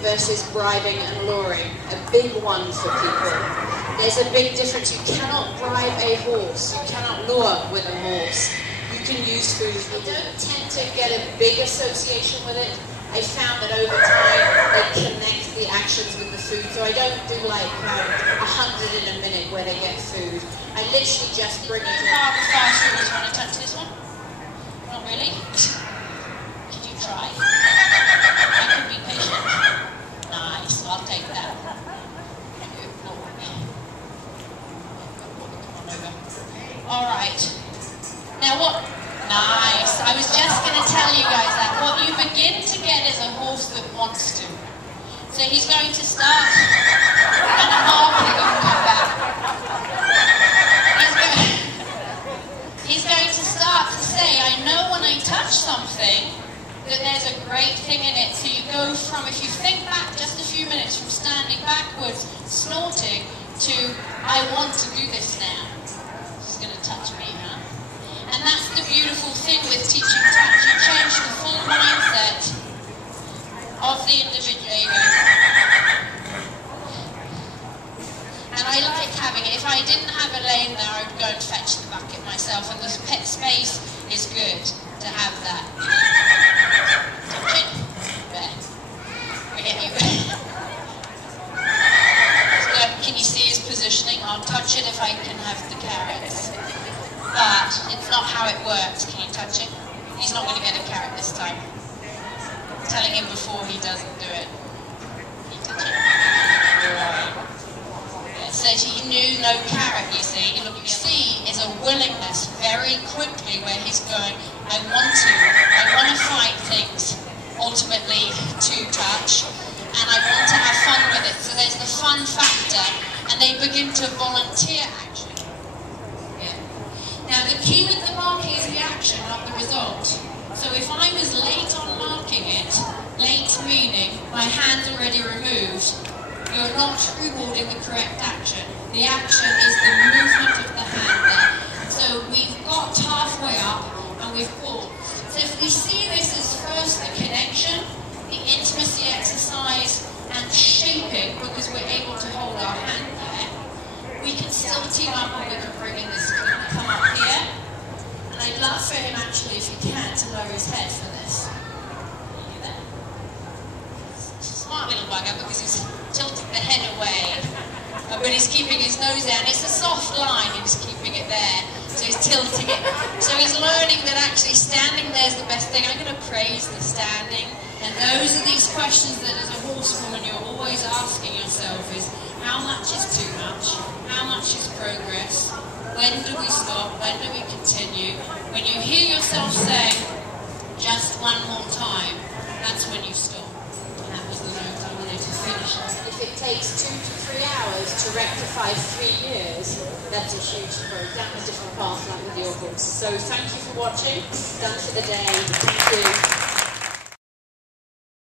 versus bribing and luring, a big one for people. There's a big difference. You cannot bribe a horse. You cannot lure with a horse. You can use food. I don't tend to get a big association with it. I found that over time they connect the actions with the food. So I don't do like 100 in a minute where they get food. I literally just bring it in. Hard and fast rules. Want to touch this one? Not really? Could you try? I could be patient. Nice, I'll take that. Alright. Now what? Nice. I was just going to tell you guys that. What you begin to get is a horse that wants to. So he's going to start and a marking will come back. He's going to start to say, I know when I touch something that there's a great thing in it. So you go from, if you think back just a few minutes, from standing backwards, snorting, to I want to do this now. She's going to touch me, huh? And that's the beautiful thing with teaching touch. You change the full mindset of the individual. There you go. And I like having it. If I didn't have a lane there, I would go and fetch the bucket myself. And the pet space is good to have that. Touch it. There. We get you. So, can you see his positioning? I'll touch it if I can have the carrots. But it's not how it works. Can you touch it? He's not going to get a carrot this time. I'm telling him before he doesn't do it. Can you touch it? Right. It says he knew no carrot, you see. What you see is a willingness very quickly where he's going, I want to fight things, ultimately to touch, and I want to have fun with it. So there's the fun factor, and they begin to volunteer action. Now the key with the marking is the action, not the result. So if I was late on marking it, late meaning my hand's already removed, you're not rewarding the correct action. The action is the movement of the hand there. So we've got halfway up and we've pulled. So if we see this as first the connection, the intimacy exercise and shaping, because we're able to hold our hand there, we can still team up and we can bring in this, come up here. And I'd love for him actually, if he can, to lower his head for this. Smart little bugger because he's tilting the head away, but he's keeping his nose down. It's a soft line, he's keeping it there, so he's tilting it. So he's learning that actually standing there is the best thing. I'm going to praise the standing, and those are these questions that as a horsewoman you're always asking yourself is, how much is too much? How much is progress? When do we stop? When do we continue? When you hear yourself say, just one more time, that's when you stop. And that was the note I wanted to finish on. If it takes 2 to 3 hours to rectify 3 years, that's a huge progress. Down a different path like with your horse. So thank you for watching. Done for the day. Thank you.